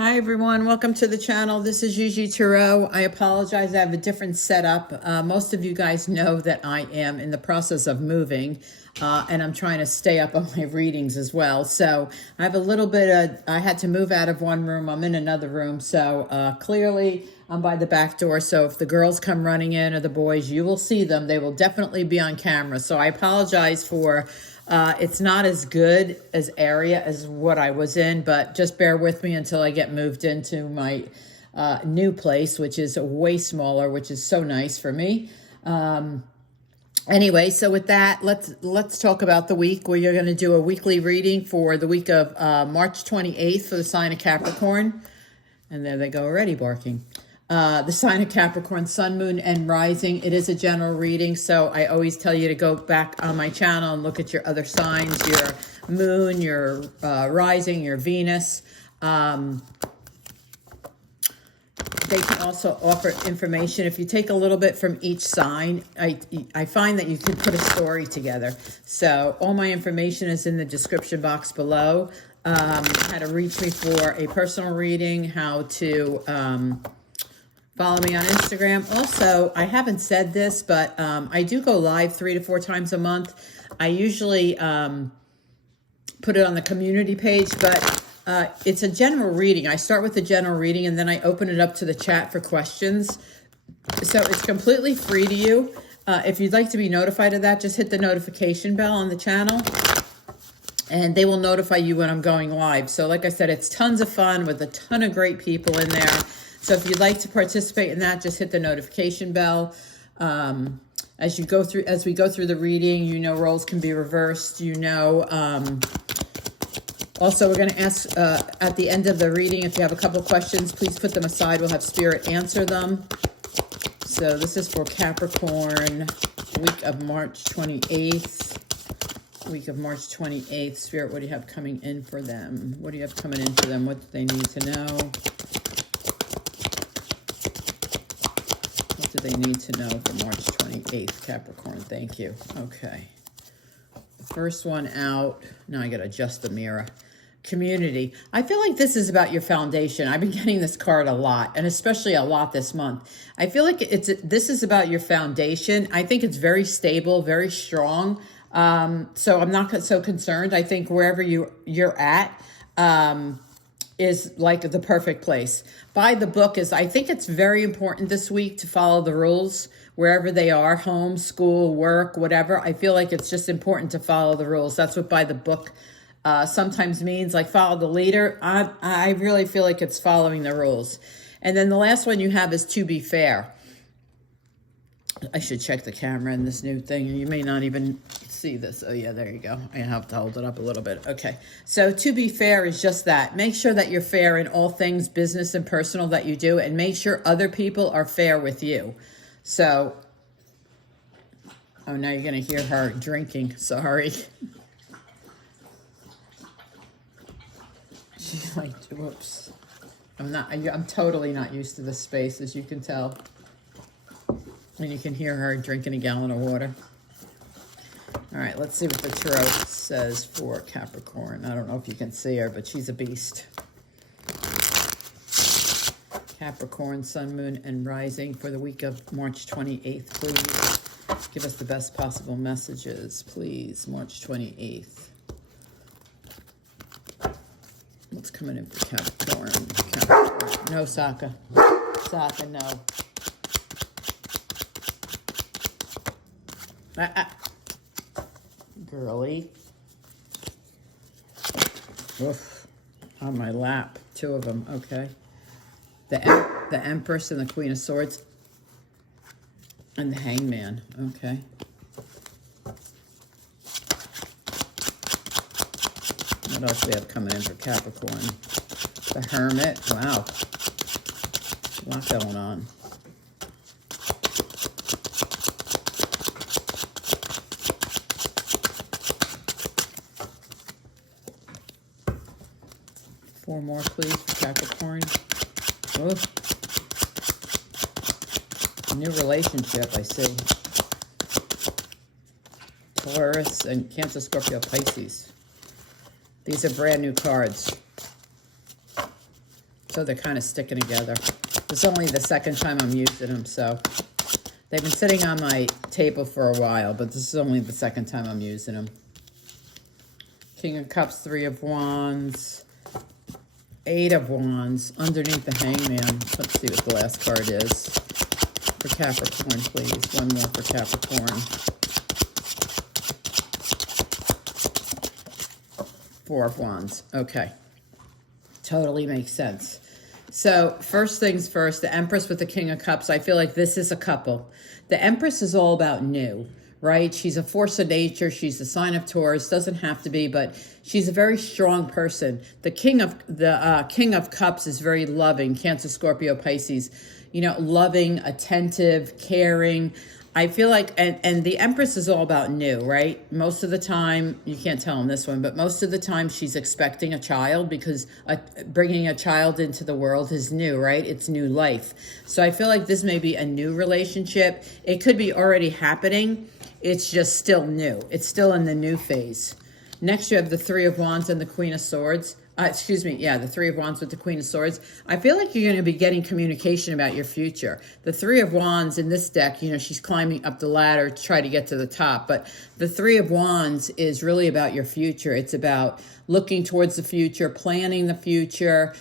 Hi everyone, welcome to the channel. This is Gigi Tarot. I apologize, I have a different setup. Most of you guys know that I am in the process of moving and I'm trying to stay up on my readings as well. So I have a little bit of, I had to move out of one room, I'm in another room. So clearly I'm by the back door. So if the girls come running in or the boys, you will see them. They will definitely be on camera. So I apologize for it's not as good as area as what I was in, but just bear with me until I get moved into my new place, which is way smaller, which is so nice for me. Anyway, so with that, let's talk about the week. We are going to do a weekly reading for the week of March 28th for the sign of Capricorn. And there they go already barking. The sign of Capricorn, sun, moon, and rising. It is a general reading, so I always tell you to go back on my channel and look at your other signs, your moon, your rising, your Venus. They can also offer information. If you take a little bit from each sign, I find that you can put a story together. So all my information is in the description box below. How to reach me for a personal reading, how to follow me on Instagram. Also, I haven't said this, but I do go live 3 to 4 times a month. I usually put it on the community page, but it's a general reading. I start with the general reading and then I open it up to the chat for questions. So it's completely free to you. If you'd like to be notified of that, just hit the notification bell on the channel and they will notify you when I'm going live. So like I said, it's tons of fun with a ton of great people in there. So if you'd like to participate in that, just hit the notification bell. As we go through the reading, you know, roles can be reversed, you know. Also, we're going to ask at the end of the reading, if you have a couple questions, please put them aside. We'll have Spirit answer them. So this is for Capricorn, week of March 28th. Week of March 28th. Spirit, what do you have coming in for them? What do you have coming in for them? What do they need to know? What do they need to know for March 28th, Capricorn? Thank you. Okay. The first one out. Now I got to adjust the mirror. Community. I feel like this is about your foundation. I've been getting this card a lot, and especially a lot this month. I feel like this is about your foundation. I think it's very stable, very strong. So I'm not so concerned. I think wherever you're at is like the perfect place. By the book is, I think it's very important this week to follow the rules wherever they are, home, school, work, whatever. I feel like it's just important to follow the rules. That's what by the book sometimes means, like follow the leader. I really feel like it's following the rules. And then the last one you have is to be fair. I should check the camera in this new thing. You may not even see this. Oh yeah, there you go. I have to hold it up a little bit. Okay. So to be fair is just that. Make sure that you're fair in all things business and personal that you do, and make sure other people are fair with you. So, oh, now you're going to hear her drinking. Sorry. She's like, whoops. I'm totally not used to this space, as you can tell. And you can hear her drinking a gallon of water. All right, let's see what the tarot says for Capricorn. I don't know if you can see her, but she's a beast. Capricorn, sun, moon, and rising for the week of March 28th, please. Give us the best possible messages, please. March 28th. What's coming in for Capricorn? No, Saka. Saka, no. Girly. Oof. On my lap. 2 of them. Okay. The Empress and the Queen of Swords. And the Hangman. Okay. What else we have coming in for Capricorn? The Hermit. Wow. A lot going on. Four more, please, for Capricorn. Oof. New relationship, I see. Taurus and Cancer, Scorpio, Pisces. These are brand new cards. So they're kind of sticking together. This is only the second time I'm using them, so they've been sitting on my table for a while, but this is only the second time I'm using them. King of Cups, Three of Wands, Eight of Wands, underneath the Hangman. Let's see what the last card is. For Capricorn, please. One more for Capricorn. Four of Wands. Okay. Totally makes sense. So first things first, the Empress with the King of Cups. I feel like this is a couple. The Empress is all about new, right? She's a force of nature. She's the sign of Taurus. Doesn't have to be, but she's a very strong person. The King of Cups is very loving. Cancer, Scorpio, Pisces. You know, loving, attentive, caring. I feel like, and the Empress is all about new, right? Most of the time, you can't tell in this one, but most of the time she's expecting a child because bringing a child into the world is new, right? It's new life. So I feel like this may be a new relationship. It could be already happening. It's just still new. It's still in the new phase. Next, you have the Three of Wands and the Queen of Swords. The Three of Wands with the Queen of Swords. I feel like you're going to be getting communication about your future. The Three of Wands in this deck, you know, she's climbing up the ladder to try to get to the top. But the Three of Wands is really about your future. It's about looking towards the future, planning the future,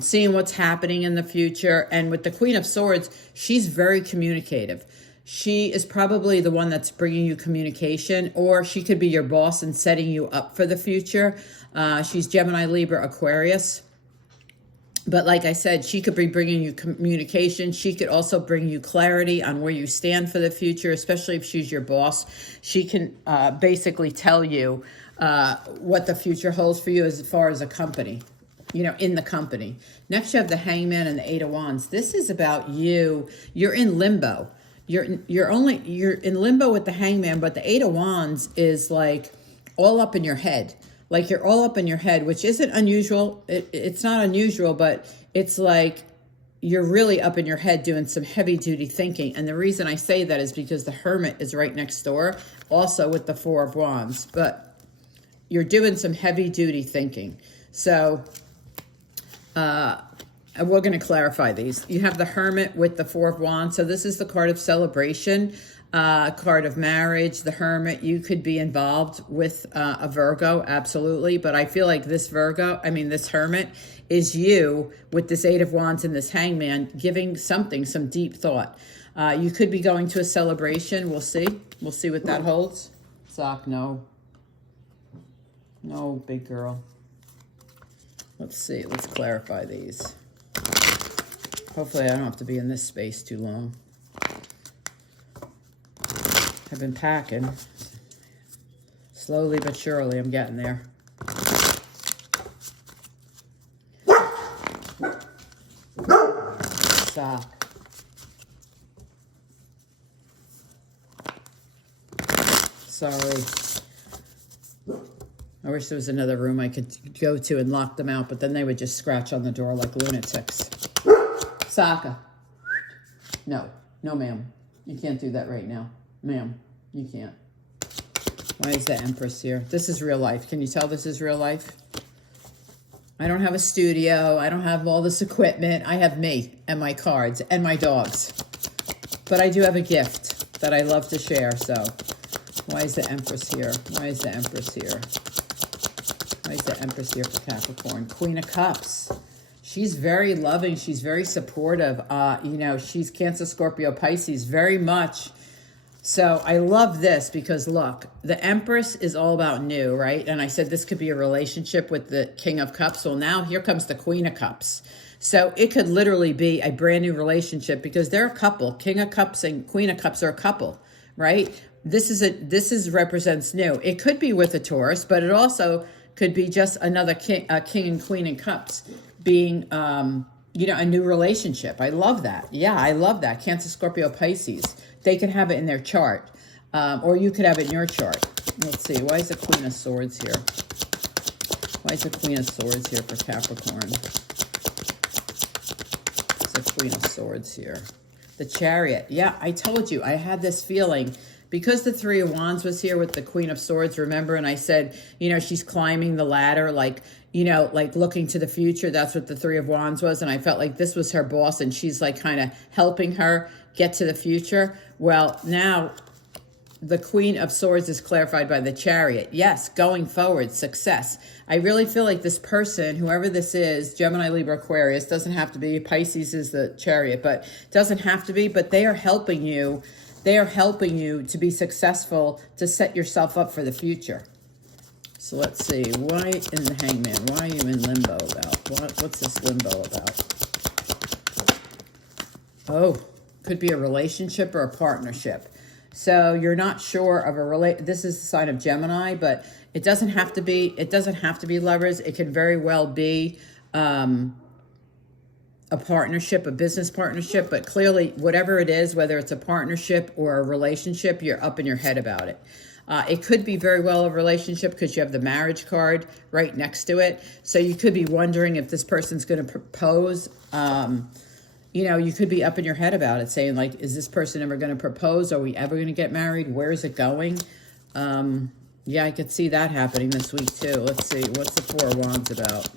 seeing what's happening in the future. And with the Queen of Swords, she's very communicative. She is probably the one that's bringing you communication, or she could be your boss and setting you up for the future. She's Gemini, Libra, Aquarius. But like I said, she could be bringing you communication. She could also bring you clarity on where you stand for the future, especially if she's your boss. She can basically tell you what the future holds for you as far as a company, you know, in the company. Next, you have the Hangman and the Eight of Wands. This is about you. You're in limbo. You're in limbo with the Hangman, but the Eight of Wands is like all up in your head. Like you're all up in your head, which isn't unusual. It's not unusual, but it's like you're really up in your head doing some heavy duty thinking. And the reason I say that is because the Hermit is right next door, also with the Four of Wands. But you're doing some heavy duty thinking. So we're going to clarify these. You have the Hermit with the Four of Wands. So this is the card of celebration, card of marriage. The Hermit, you could be involved with a Virgo, absolutely. But I feel like this Hermit is you with this Eight of Wands and this Hangman giving something, some deep thought. You could be going to a celebration. We'll see. We'll see what that holds. Sock, no. No, big girl. Let's see. Let's clarify these. Hopefully I don't have to be in this space too long. I've been packing. Slowly but surely, I'm getting there. Stop. Sorry. I wish there was another room I could go to and lock them out, but then they would just scratch on the door like lunatics. Saka. No, ma'am. You can't do that right now. Ma'am, you can't. Why is the Empress here? This is real life. Can you tell this is real life? I don't have a studio. I don't have all this equipment. I have me and my cards and my dogs. But I do have a gift that I love to share, so why is the Empress here? Why is the Empress here? Why is the Empress here for Capricorn? Queen of Cups. She's very loving. She's very supportive. You know, she's Cancer, Scorpio, Pisces, very much. So I love this because, look, the Empress is all about new, right? And I said this could be a relationship with the King of Cups. Well, now here comes the Queen of Cups. So it could literally be a brand new relationship because they're a couple. King of Cups and Queen of Cups are a couple, right? This represents new. It could be with a Taurus, but it also could be just another king and queen in cups being, you know, a new relationship. I love that. Yeah, I love that. Cancer, Scorpio, Pisces. They can have it in their chart, or you could have it in your chart. Let's see. Why is the Queen of Swords here? Why is the Queen of Swords here for Capricorn? It's the Queen of Swords here. The Chariot. Yeah, I told you. I had this feeling. Because the Three of Wands was here with the Queen of Swords, remember, and I said, you know, she's climbing the ladder, like you know, like looking to the future. That's what the Three of Wands was. And I felt like this was her boss and she's like kind of helping her get to the future. Well, now the Queen of Swords is clarified by the Chariot. Yes, going forward, success. I really feel like this person, whoever this is, Gemini, Libra, Aquarius, doesn't have to be. Pisces is the Chariot, but doesn't have to be. But they are helping you. They are helping you to be successful, to set yourself up for the future. So let's see. Why in the Hangman? Why are you in limbo about? What's this limbo about? Oh, could be a relationship or a partnership. So you're not sure of a this is the sign of Gemini, but it doesn't have to be, lovers. It could very well be a partnership, a business partnership, but clearly whatever it is, whether it's a partnership or a relationship, you're up in your head about it. It could be very well a relationship because you have the marriage card right next to it. So you could be wondering if this person's going to propose. You know, you could be up in your head about it, saying like, is this person ever going to propose? Are we ever going to get married? Where is it going? Yeah, I could see that happening this week too. Let's see, what's the Four of Wands about?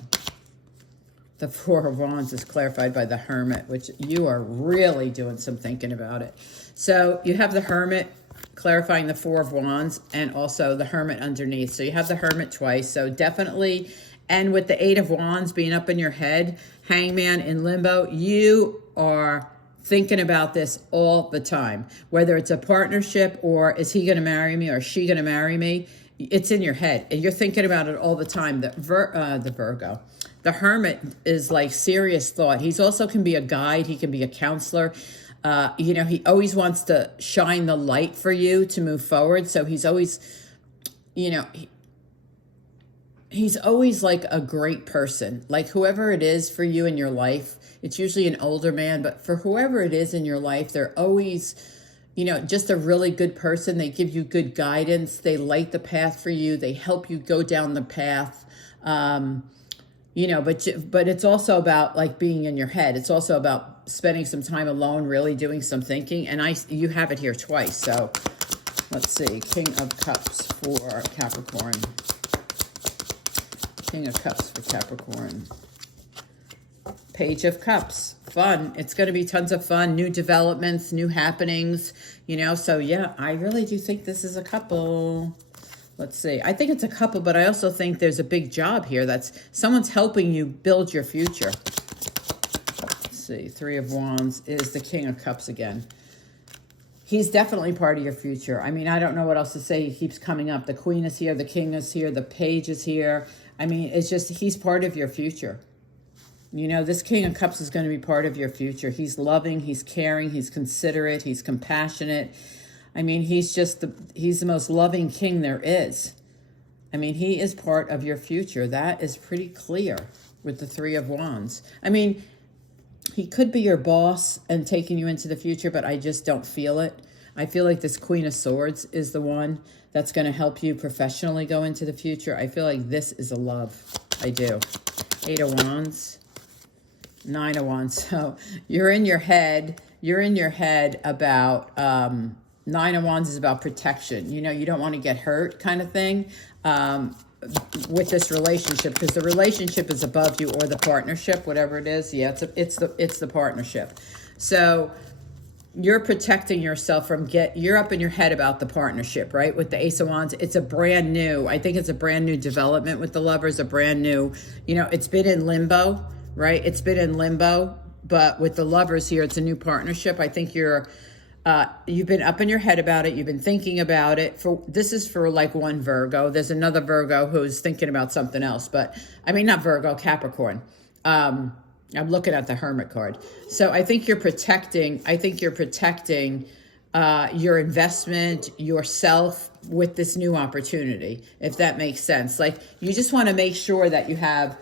The Four of Wands is clarified by the Hermit, which you are really doing some thinking about it. So you have the Hermit clarifying the Four of Wands and also the Hermit underneath. So you have the Hermit twice. So definitely, and with the Eight of Wands being up in your head, Hangman in limbo, you are thinking about this all the time. Whether it's a partnership or is he going to marry me or is she going to marry me? It's in your head. And you're thinking about it all the time. The Virgo. The Hermit is like serious thought. He's also can be a guide. He can be a counselor. You know, he always wants to shine the light for you to move forward. So he's always, you know, he's always like a great person. Like whoever it is for you in your life, it's usually an older man, but for whoever it is in your life, they're always, you know, just a really good person. They give you good guidance. They light the path for you. They help you go down the path. You know, but it's also about like being in your head. It's also about spending some time alone, really doing some thinking. And you have it here twice. So let's see. King of Cups for Capricorn. King of Cups for Capricorn. Page of Cups. Fun. It's going to be tons of fun. New developments, new happenings, you know. So yeah, I really do think this is a couple. Let's see. I think it's a couple, but I also think there's a big job here. That's someone's helping you build your future. Let's see. Three of Wands is the King of Cups again. He's definitely part of your future. I mean, I don't know what else to say. He keeps coming up. The Queen is here. The King is here. The Page is here. I mean, it's just, he's part of your future. You know, this King of Cups is going to be part of your future. He's loving. He's caring. He's considerate. He's compassionate. I mean, he's the most loving king there is. I mean, he is part of your future. That is pretty clear with the Three of Wands. I mean, he could be your boss and taking you into the future, but I just don't feel it. I feel like this Queen of Swords is the one that's going to help you professionally go into the future. I feel like this is a love. I do. Eight of Wands. Nine of Wands. So you're in your head. You're in your head about... Nine of Wands is about protection. You know, you don't want to get hurt kind of thing with this relationship because the relationship is above you or the partnership, whatever it is. Yeah, it's the partnership. So you're protecting yourself from you're up in your head about the partnership, right? With the Ace of Wands, it's a brand new, I think it's a brand new development with the lovers, a brand new, you know, it's been in limbo, right? It's been in limbo, but with the lovers here, it's a new partnership. I think you've been up in your head about it. You've been thinking about it. This is for like one Virgo. There's another Virgo who's thinking about something else. But I mean, not Virgo, Capricorn. I'm looking at the Hermit card. So I think you're protecting. Your investment, yourself with this new opportunity, if that makes sense. Like you just want to make sure that you have.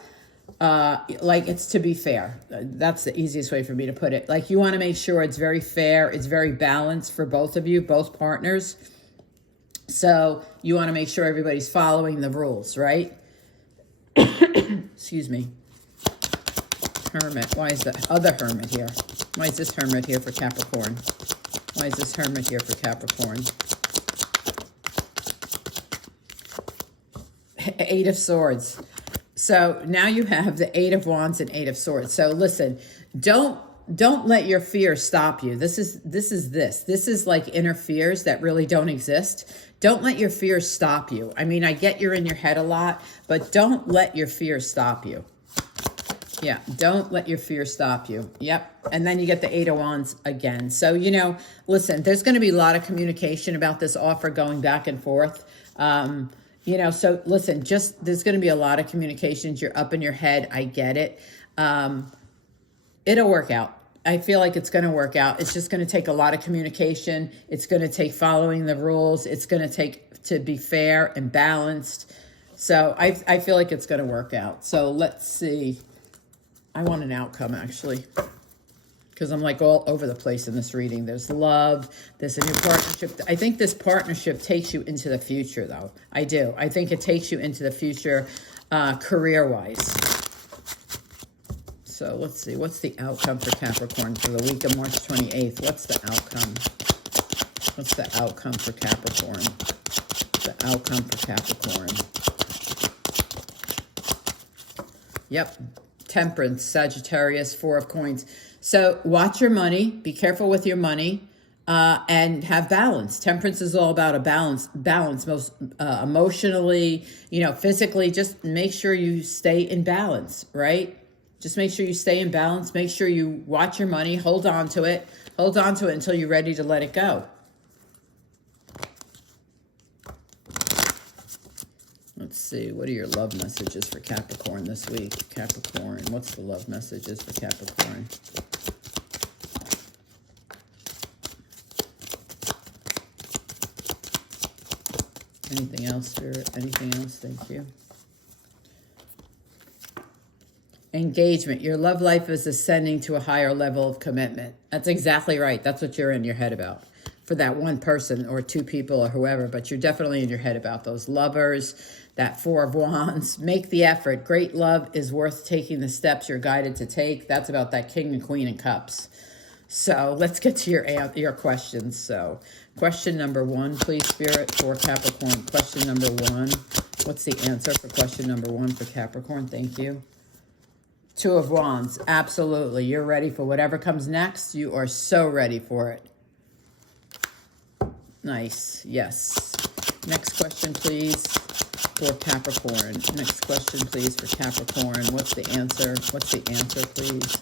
Like it's to be fair. That's the easiest way for me to put it. Like you want to make sure it's very fair. It's very balanced for both of you, both partners. So you want to make sure everybody's following the rules, right? Excuse me. Hermit. Why is the other Hermit here? Why is this Hermit here for Capricorn? Why is this Hermit here for Capricorn? Eight of Swords. So now you have the Eight of Wands and Eight of Swords. So listen, don't let your fear stop you. This is like inner fears that really don't exist. Don't let your fears stop you. I mean, I get you're in your head a lot, but don't let your fears stop you. Yeah, don't let your fear stop you. Yep. And then you get the Eight of Wands again. So, you know, listen, there's going to be a lot of communication about this offer going back and forth. You know, so listen, there's going to be a lot of communications. You're up in your head. I get it. It'll work out. I feel like it's going to work out. It's just going to take a lot of communication. It's going to take following the rules. It's going to take to be fair and balanced. So I feel like it's going to work out. So let's see. I want an outcome, actually, because I'm like all over the place in this reading. There's love. There's a new partnership. I think this partnership takes you into the future, though. I do. I think it takes you into the future career-wise. So let's see. What's the outcome for Capricorn for the week of March 28th? What's the outcome? What's the outcome for Capricorn? The outcome for Capricorn. Yep. Temperance, Sagittarius, Four of Coins. So watch your money. Be careful with your money and have balance. Temperance is all about a balance, most emotionally, you know, physically. Just make sure you stay in balance, right? Just make sure you stay in balance. Make sure you watch your money. Hold on to it. Hold on to it until you're ready to let it go. Let's see. What are your love messages for Capricorn this week? Capricorn. What's the love messages for Capricorn? Anything else, Spirit? Anything else? Thank you. Engagement. Your love life is ascending to a higher level of commitment. That's exactly right. That's what you're in your head about for that one person or two people or whoever, but you're definitely in your head about those lovers, that Four of Wands. Make the effort. Great love is worth taking the steps you're guided to take. That's about that King and Queen of Cups. So let's get to your questions. So question number one, please, Spirit, for Capricorn. Question number one. What's the answer for question number one for Capricorn? Thank you. Two of Wands. Absolutely. You're ready for whatever comes next. You are so ready for it. Nice. Yes. Next question, please, for Capricorn. Next question, please, for Capricorn. What's the answer? What's the answer, please?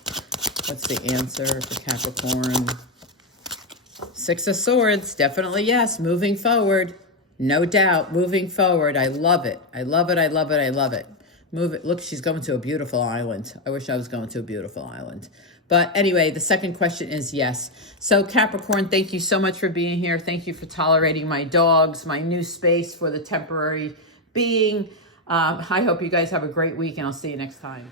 What's the answer for Capricorn? Six of Swords. Definitely yes. Moving forward. No doubt. Moving forward. I love it. I love it. I love it. I love it. Move it. Look, she's going to a beautiful island. I wish I was going to a beautiful island. But anyway, the second question is yes. So Capricorn, thank you so much for being here. Thank you for tolerating my dogs, my new space for the temporary being. I hope you guys have a great week, and I'll see you next time.